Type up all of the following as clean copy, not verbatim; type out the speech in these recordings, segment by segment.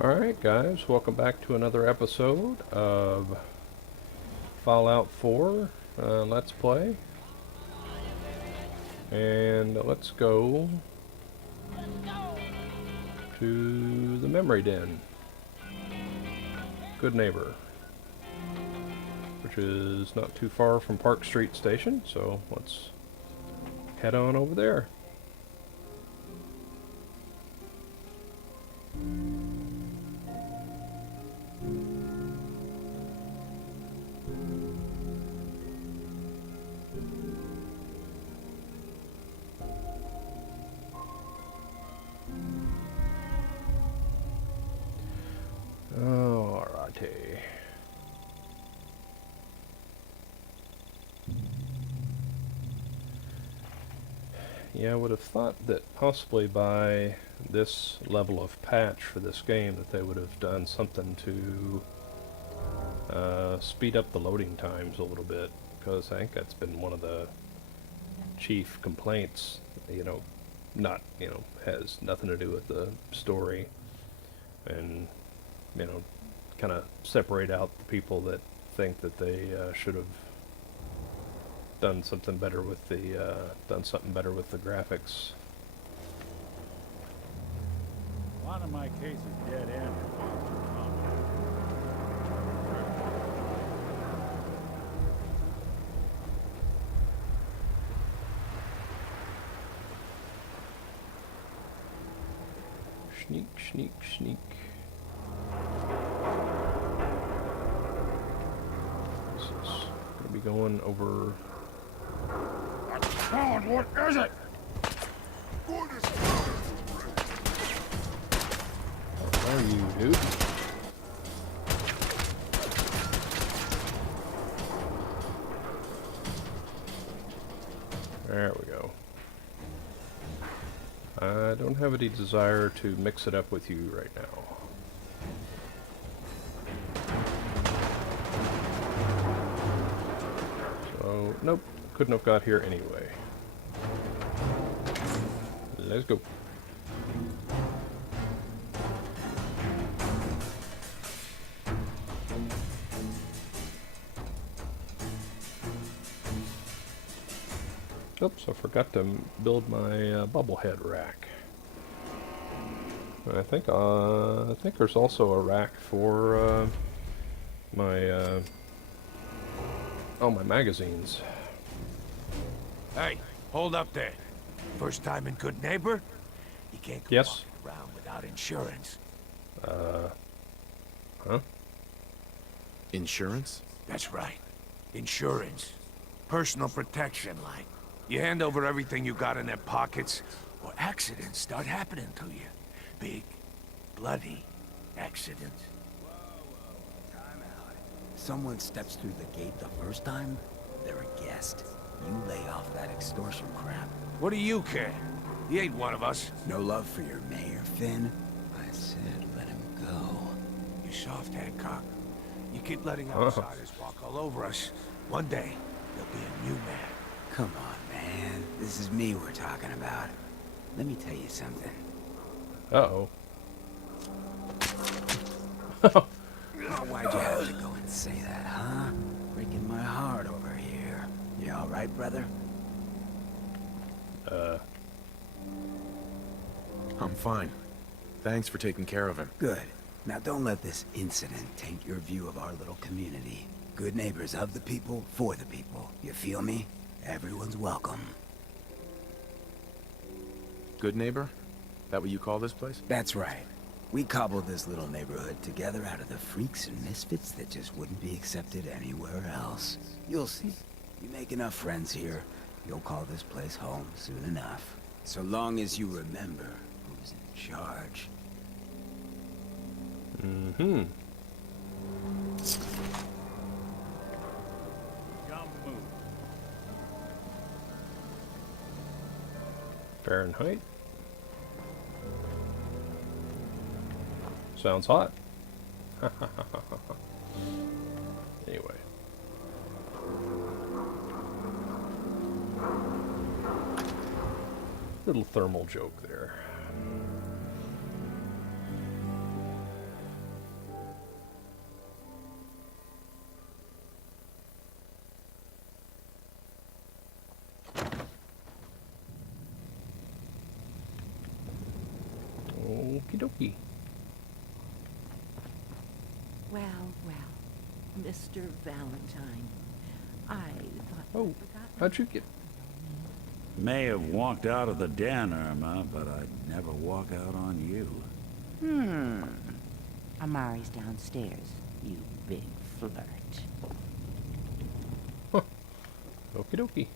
Alright guys, welcome back to another episode of Fallout 4 Let's Play. And let's go to the memory den. Good Neighbor. Which is not too far from Park Street Station, so let's head on over there. Alrighty. Yeah, I would have thought that possibly by this level of patch for this game that they would have done something to speed up the loading times a little bit, because I think that's been one of the chief complaints, has nothing to do with the story, and, kind of separate out the people that think that they should have done something better with the graphics. One of my cases dead end. Sneak, sneak, sneak. This is gonna be going over. What is it? How are you, dude? There we go. I don't have any desire to mix it up with you right now. So, nope, couldn't have got here anyway. Let's go. Oops, I forgot to build my bubblehead rack. I think there's also a rack for my all my magazines. Hey, hold up there. First time in Good Neighbor? You can't go Yes. walking around without insurance. Huh? Insurance? That's right. Insurance. Personal protection, like. You hand over everything you got in their pockets, or accidents start happening to you. Big, bloody accidents. Time out. Someone steps through the gate the first time, they're a guest. You lay off that extortion crap. What do you care? He ain't one of us. No love for your mayor, Finn? I said let him go. You soft Hancock. You keep letting outsiders walk all over us. One day, there'll be a new man. Come on, man. This is me we're talking about. Let me tell you something. Uh-oh. Now, why'd you have to go and say that, huh? Breaking my heart over here. You all right, brother? I'm fine. Thanks for taking care of him. Good. Now, don't let this incident taint your view of our little community. Good neighbors of the people, for the people. You feel me? Everyone's welcome. Good neighbor? That what you call this place? That's right. We cobbled this little neighborhood together out of the freaks and misfits that just wouldn't be accepted anywhere else. You'll see. You make enough friends here, you'll call this place home soon enough. So long as you remember who's in charge. Mm-hmm. Jump move. Fahrenheit. Sounds hot. Anyway. Little thermal joke there. Okie dokie. Well, well, Mr. Valentine, I thought Oh, you'd forgotten. how'd you get... May have walked out of the den, Irma, but I'd never walk out on you. Amari's downstairs, you big flirt. Okie dokie.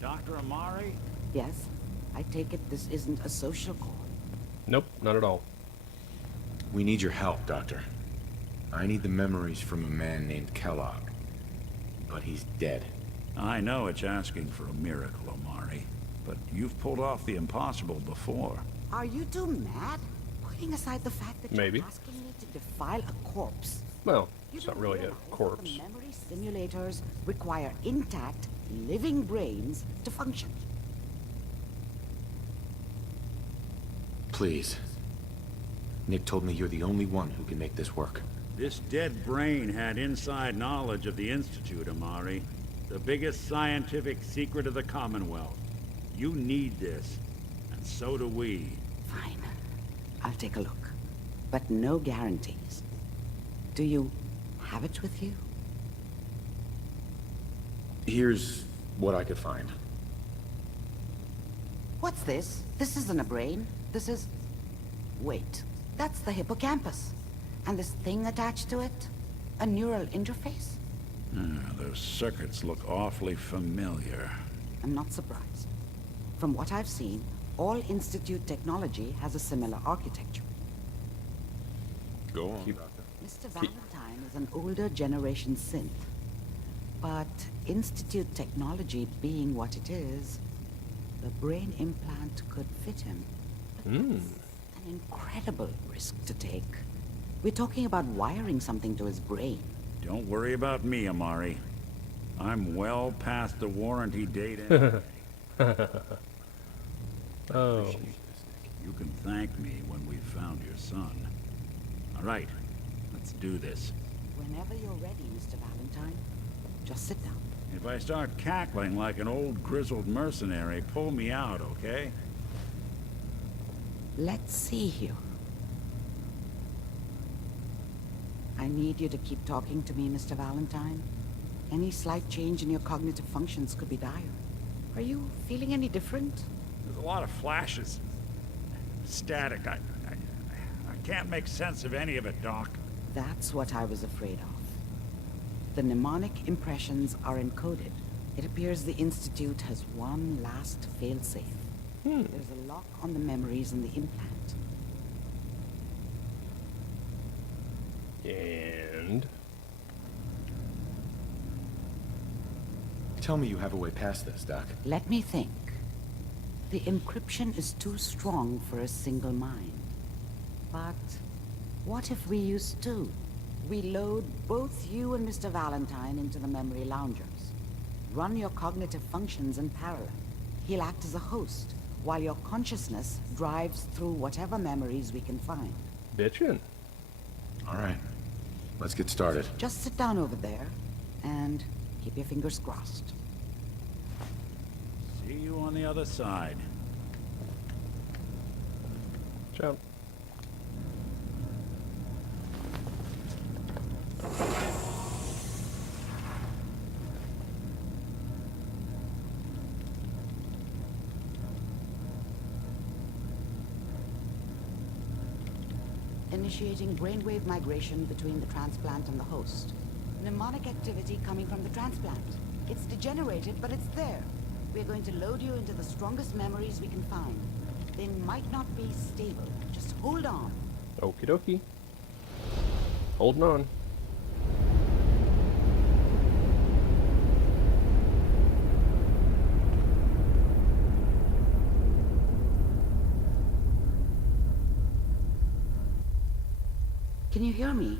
Dr. Amari? Yes, I take it this isn't a social call. Nope, not at all. We need your help, Doctor. I need the memories from a man named Kellogg. But he's dead. I know it's asking for a miracle, Amari, but you've pulled off the impossible before. Are you two mad? Putting aside the fact that Maybe. you're asking me to defile a corpse. Well, You it's not don't really a realize that corpse. The memory simulators require intact, living brains to function. Please. Nick told me you're the only one who can make this work. This dead brain had inside knowledge of the Institute, Amari. The biggest scientific secret of the Commonwealth. You need this, and so do we. Fine. I'll take a look. But no guarantees. Do you have it with you? Here's what I could find. What's this? This isn't a brain. This is... Wait. That's the hippocampus. And this thing attached to it? A neural interface? Those circuits look awfully familiar. I'm not surprised. From what I've seen, all Institute technology has a similar architecture. Go on, Keep- Doctor. Mr. Valentine is an older generation synth. But Institute technology being what it is, the brain implant could fit him. But that's an incredible risk to take. We're talking about wiring something to his brain. Don't worry about me, Amari. I'm well past the warranty date anyway. Oh, You can thank me when we've found your son. All right, let's do this. Whenever you're ready, Mr. Valentine, just sit down. If I start cackling like an old grizzled mercenary, pull me out, okay? Let's see here. I need you to keep talking to me, Mr. Valentine. Any slight change in your cognitive functions could be dire. Are you feeling any different? There's a lot of flashes. Static. I can't make sense of any of it, Doc. That's what I was afraid of. The mnemonic impressions are encoded. It appears the Institute has one last failsafe. There's a lock on the memories in the implant. and... Tell me you have a way past this, Doc. Let me think. The encryption is too strong for a single mind. But what if we use two? We load both you and Mr. Valentine into the memory loungers. Run your cognitive functions in parallel. He'll act as a host, while your consciousness drives through whatever memories we can find. Bitchin'. All right. Let's get started. Just sit down over there, and keep your fingers crossed. See you on the other side. Ciao. Initiating brainwave migration between the transplant and the host. Mnemonic activity coming from the transplant. It's degenerated, but it's there. We're going to load you into the strongest memories we can find. They might not be stable. Just hold on. Okie dokie. Holding on. Can you hear me?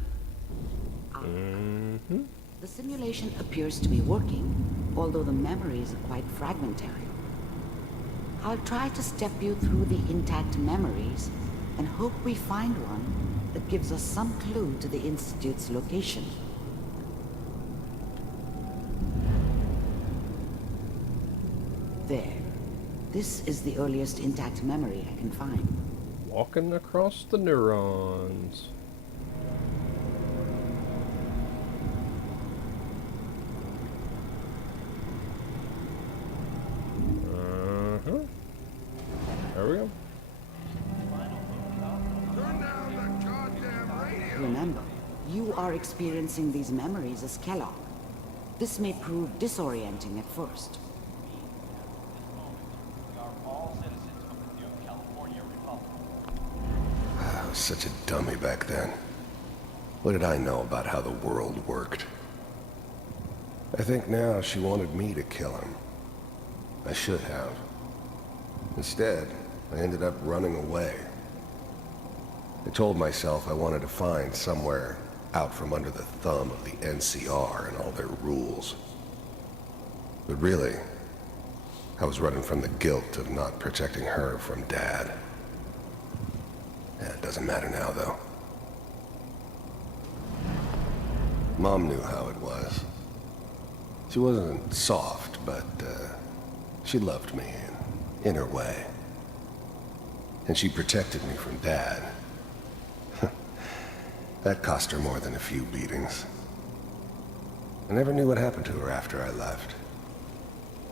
Mm-hmm. The simulation appears to be working, although the memories are quite fragmentary. I'll try to step you through the intact memories and hope we find one that gives us some clue to the Institute's location. There. This is the earliest intact memory I can find. Walking across the neurons. Uh-huh. There we go. Remember, you are experiencing these memories as Kellogg. This may prove disorienting at first. I was such a dummy back then. What did I know about how the world worked? I think now she wanted me to kill him. I should have. Instead, I ended up running away. I told myself I wanted to find somewhere out from under the thumb of the NCR and all their rules. But really, I was running from the guilt of not protecting her from Dad. Yeah, it doesn't matter now, though. Mom knew how it was. She wasn't soft, but she loved me in her way. And she protected me from Dad. That cost her more than a few beatings. I never knew what happened to her after I left.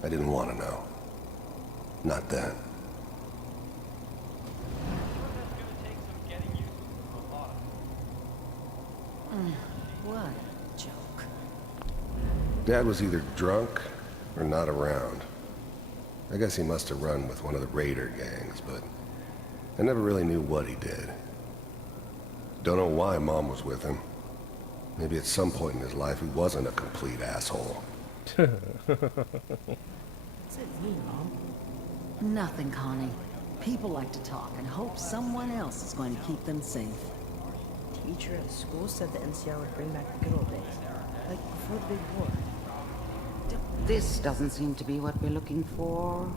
I didn't want to know. Not then. What a joke. Dad was either drunk or not around. I guess he must have run with one of the raider gangs, but I never really knew what he did. Don't know why Mom was with him. Maybe at some point in his life he wasn't a complete asshole. What's it mean, Mom? Nothing, Connie. People like to talk and hope someone else is going to keep them safe. Teacher at school said the NCR would bring back the good old days, like before the big war. This doesn't seem to be what we're looking for.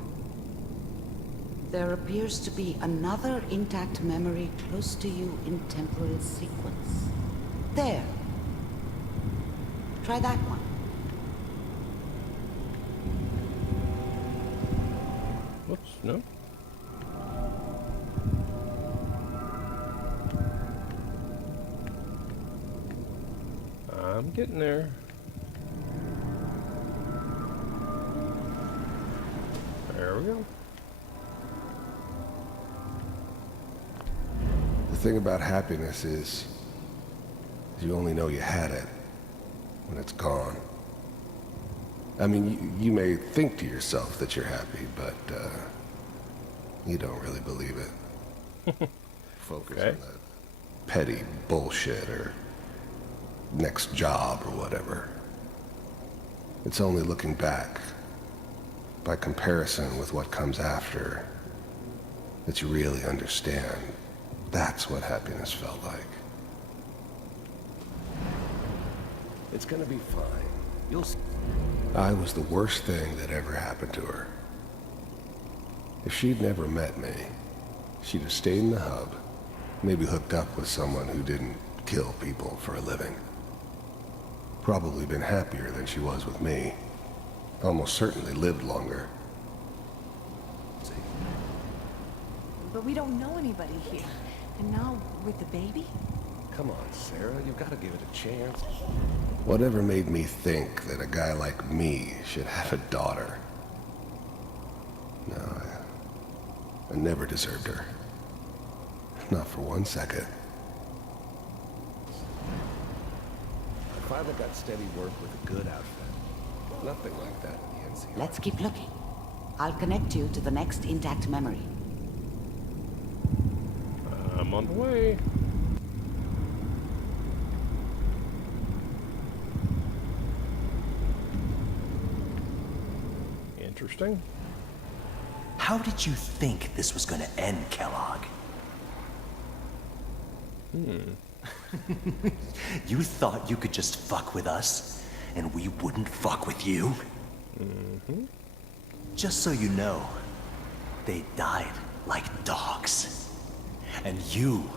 There appears to be another intact memory close to you in temporal sequence. There. Try that one. Whoops, no. I'm getting there. There we go. The thing about happiness is you only know you had it when it's gone. I mean, you may think to yourself that you're happy, but you don't really believe it. Focus Okay. on that petty bullshit or next job or whatever. It's only looking back, by comparison with what comes after, that you really understand. That's what happiness felt like. It's gonna be fine. You'll see. I was the worst thing that ever happened to her. If she'd never met me, she'd have stayed in the hub, maybe hooked up with someone who didn't kill people for a living. Probably been happier than she was with me. Almost certainly lived longer. But we don't know anybody here. And now, with the baby? Come on, Sarah, you've got to give it a chance. Whatever made me think that a guy like me should have a daughter? No, I never deserved her. Not for 1 second. I finally got steady work with a good outfit. Nothing like that in the NCR. Let's keep looking. I'll connect you to the next intact memory. I'm on the way. Interesting. How did you think this was gonna end, Kellogg? You thought you could just fuck with us, and we wouldn't fuck with you? Just so you know, they died like dogs. And you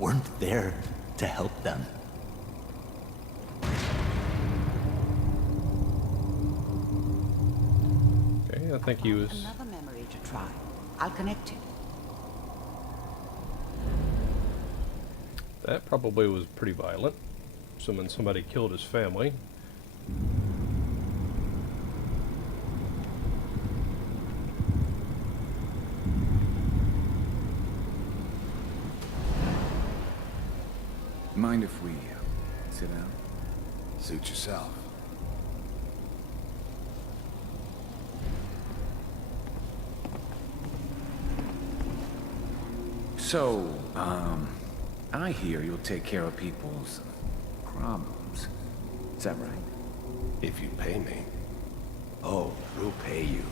weren't there to help them. Okay, I think he was... Another memory to try. I'll connect you. That probably was pretty violent. Assuming somebody killed his family. Mind if we sit down? Suit yourself. So, I hear you'll take care of people's problems. Is that right? If you pay me. Oh, we'll pay you.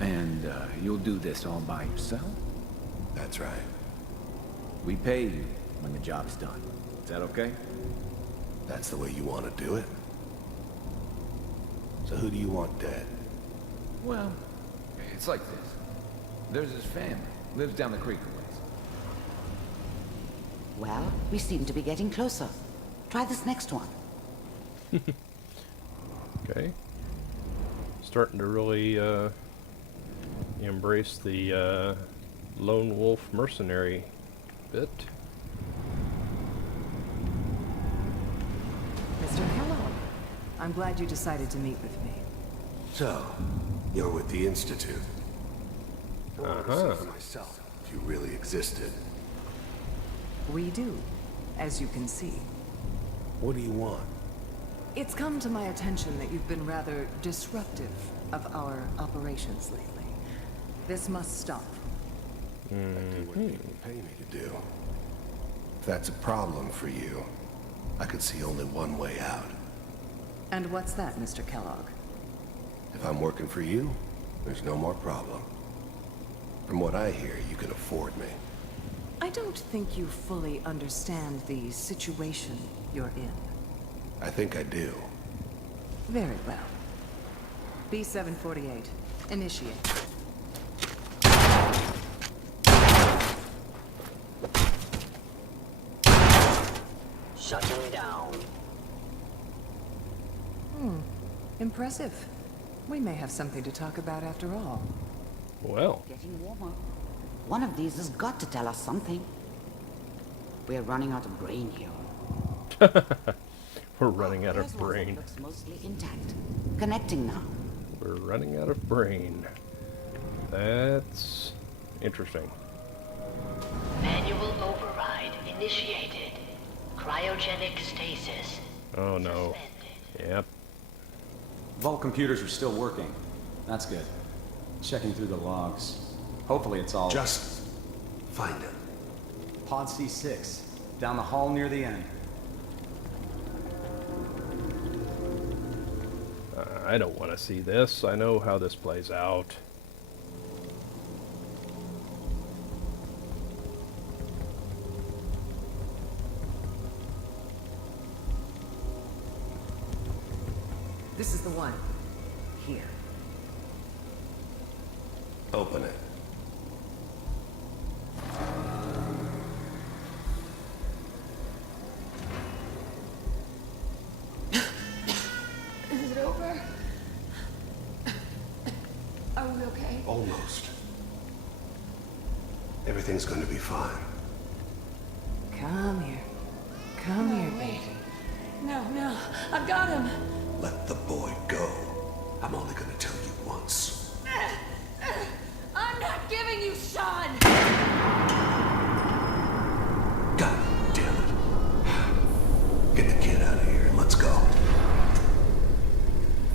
And, you'll do this all by yourself? That's right. We pay you when the job's done. Is that okay? That's the way you want to do it? So who do you want dead? Well, it's like this. There's his family. Lives down the creek a ways. Well, we seem to be getting closer. Try this next one. Okay. Starting to really embrace the lone wolf mercenary bit. Mr. Kellogg, I'm glad you decided to meet with me. So, you're with the Institute. I wanted to see for myself if you really existed. We do, as you can see. What do you want? It's come to my attention that you've been rather disruptive of our operations lately. This must stop. I do what people pay me to do. If that's a problem for you, I could see only one way out. And what's that, Mr. Kellogg? If I'm working for you, there's no more problem. From what I hear, you can afford me. I don't think you fully understand the situation you're in. I think I do. Very well. B-748, initiate. Shutting down. Impressive. We may have something to talk about after all. Well. Getting warmer. One of these has got to tell us something. We're running out of brain here. We're running out of Here's one that brain. looks mostly intact. Connecting now. We're running out of brain. That's interesting. Manual override initiated. Cryogenic stasis. Oh no. Yep. Vault computers are still working. That's good. Checking through the logs. Hopefully it's all... Just find it. Pod C6. Down the hall near the end. I don't want to see this. I know how this plays out. This is the one. Here. Open it. Is it over? Are we okay? Almost. Everything's going to be fine. Come here. Come here, baby. No, no. I've got him. Let the boy go. I'm only going to tell you once. I'm not giving you Sean! God damn it. Get the kid out of here and let's go.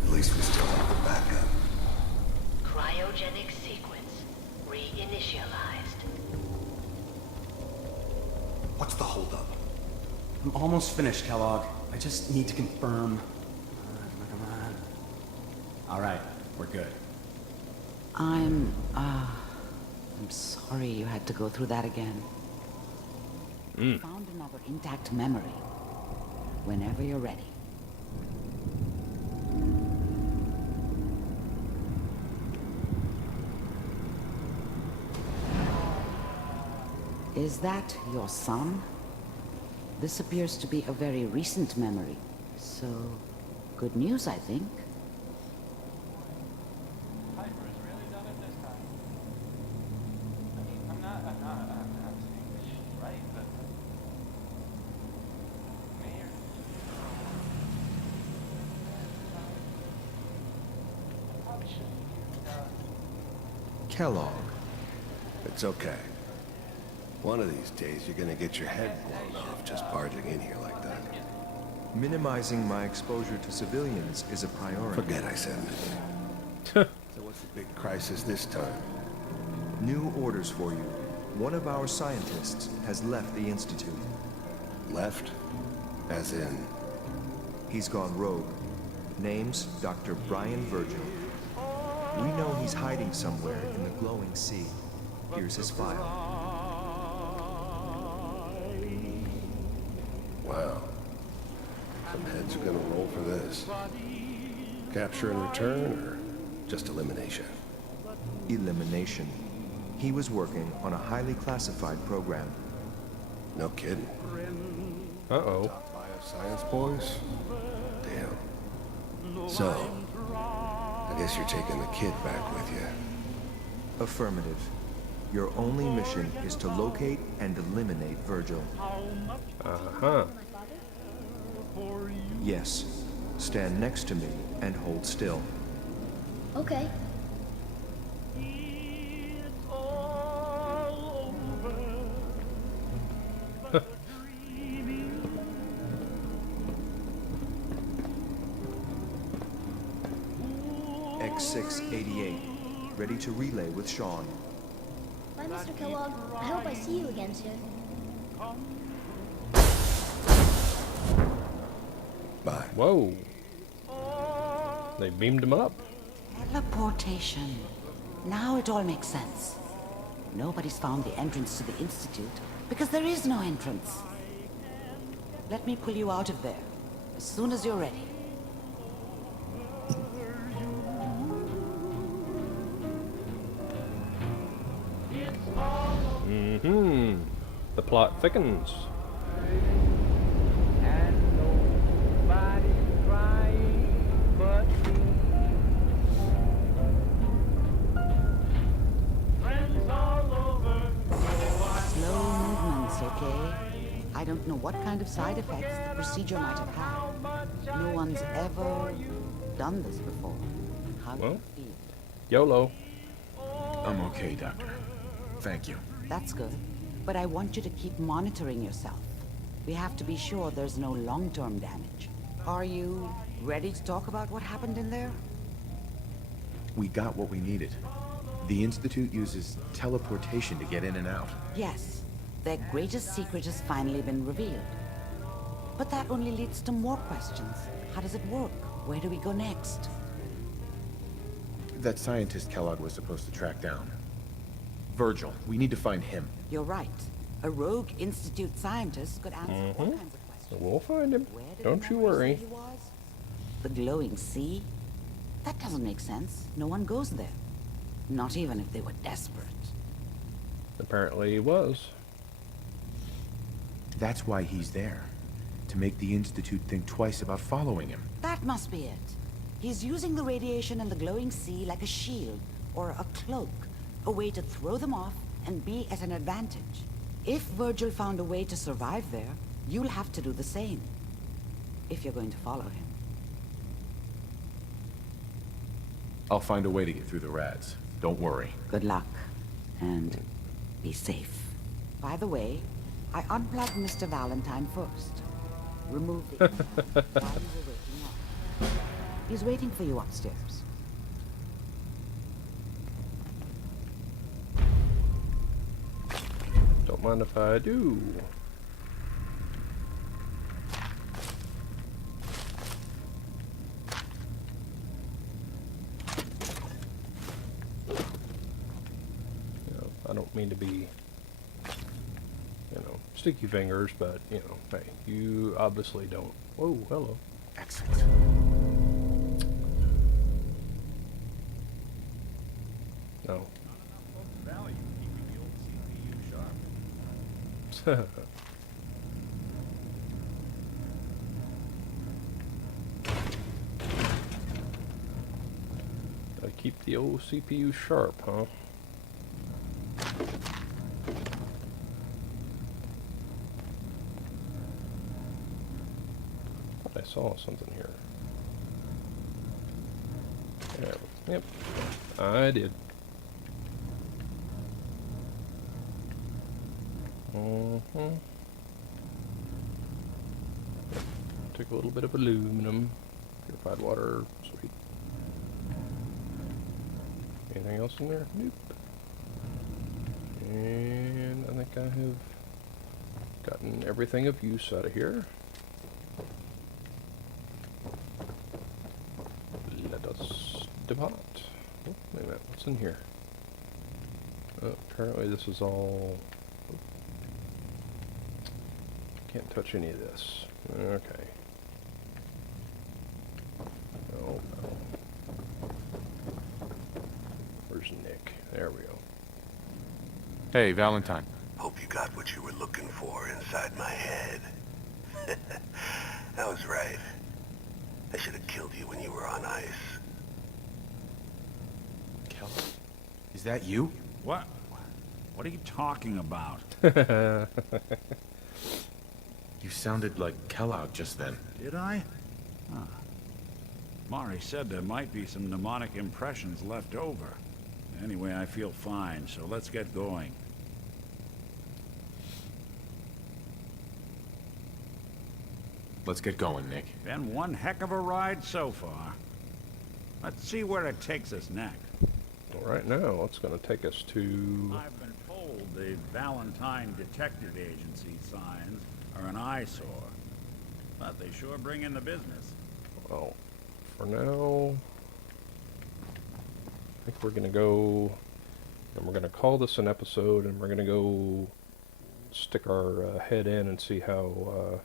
At least we still have the backup. Cryogenic sequence reinitialized. What's the holdup? I'm almost finished, Kellogg. I just need to confirm. Come on. All right, we're good. I'm sorry you had to go through that again. Found another intact memory. Whenever you're ready. Is that your son? This appears to be a very recent memory. So, good news, I think. Kellogg. It's okay. One of these days, you're gonna get your head blown off just barging in here like that. Minimizing my exposure to civilians is a priority. Forget I said anything. So what's the big crisis this time? New orders for you. One of our scientists has left the Institute. Left? As in? He's gone rogue. Name's Dr. Brian Virgil. We know he's hiding somewhere in the glowing sea. Here's his file. Wow. Some heads are gonna roll for this. Capture and return, or just elimination? Elimination. He was working on a highly classified program. No kidding. Uh-oh. Top bioscience boys? Damn. So, I guess you're taking the kid back with you. Affirmative. Your only mission is to locate and eliminate Virgil. Uh-huh. Yes. Stand next to me and hold still. Okay. X688. Ready to relay with Sean. Bye, Mr. Kellogg. I hope I see you again soon. Bye. Whoa. They beamed him up. Teleportation. Now it all makes sense. Nobody's found the entrance to the Institute because there is no entrance. Let me pull you out of there as soon as you're ready. Mm-hmm. The plot thickens. Slow movements, okay? I don't know what kind of side effects the procedure might have had. No one's ever done this before. How do you feel? YOLO. I'm okay, Doctor. Thank you. That's good. But I want you to keep monitoring yourself. We have to be sure there's no long-term damage. Are you ready to talk about what happened in there? We got what we needed. The Institute uses teleportation to get in and out. Yes. Their greatest secret has finally been revealed. But that only leads to more questions. How does it work? Where do we go next? That scientist Kellogg was supposed to track down. Virgil. We need to find him. You're right. A rogue Institute scientist could answer all kinds of questions. We'll find him. Where did Don't the you memory worry. say he was? The glowing sea? That doesn't make sense. No one goes there. Not even if they were desperate. Apparently he was. That's why he's there. To make the Institute think twice about following him. That must be it. He's using the radiation in the glowing sea like a shield or a cloak, a way to throw them off and be at an advantage. If Virgil found a way to survive there, you'll have to do the same. If you're going to follow him. I'll find a way to get through the rads. Don't worry. Good luck. And be safe. By the way, I unplugged Mr. Valentine first. Remove the while you were waking up. He's waiting for you upstairs. Don't mind if I do. I don't mean to be, sticky fingers, but, hey, you obviously don't. Whoa, hello. Excellent. No. Keep the old CPU sharp, huh? Thought I saw something here. Yeah, yep, I did. Took a little bit of aluminum. Purified water, sweet. Anything else in there? Nope. And I think I have gotten everything of use out of here. Let us depart. Oh, wait a minute, what's in here? Oh, apparently this is all... Can't touch any of this. Okay. Oh, no. Where's Nick? There we go. Hey, Valentine. Hope you got what you were looking for inside my head. I was right. I should have killed you when you were on ice. Kellogg? Is that you? What? What are you talking about? You sounded like Kellogg just then. Did I? Huh. Mari said there might be some mnemonic impressions left over. Anyway, I feel fine, so let's get going. Let's get going, Nick. Been one heck of a ride so far. Let's see where it takes us next. Well, right now, it's going to take us to... I've been told the Valentine Detective Agency signs are an eyesore. But they sure bring in the business. Well, for now... I think we're going to go... And we're going to call this an episode, and we're going to go stick our head in and see how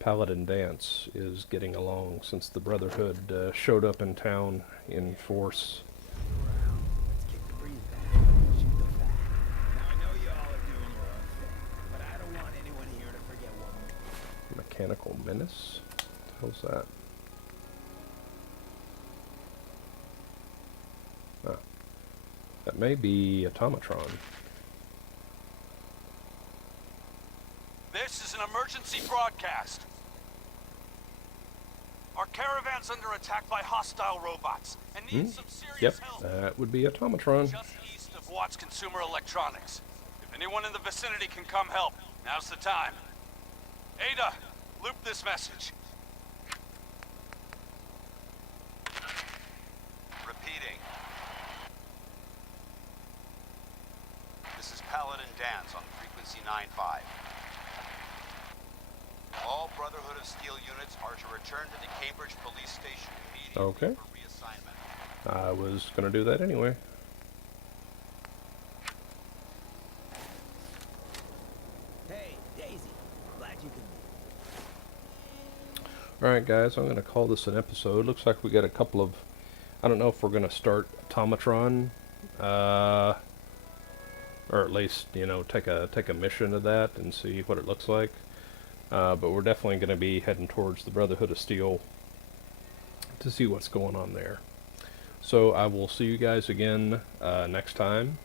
Paladin Dance is getting along since the Brotherhood showed up in town in force. Mechanical Menace? What the hell's that? Ah, that may be Automatron. This is an emergency broadcast. Our caravan's under attack by hostile robots and needs some serious help. That would be Automatron. Just east of Watts Consumer Electronics. If anyone in the vicinity can come help, now's the time. Ada, loop this message. Repeating. This is Paladin Dance on frequency 9-5. All Brotherhood of Steel units are to return to the Cambridge Police Station immediately Okay. for reassignment. I was going to do that anyway. Hey, Daisy. Glad you could... Alright guys, I'm going to call this an episode. Looks like we got a couple of... I don't know if we're going to start Automatron. Or at least, you know, take a mission of that and see what it looks like. But we're definitely going to be heading towards the Brotherhood of Steel to see what's going on there. So I will see you guys again next time.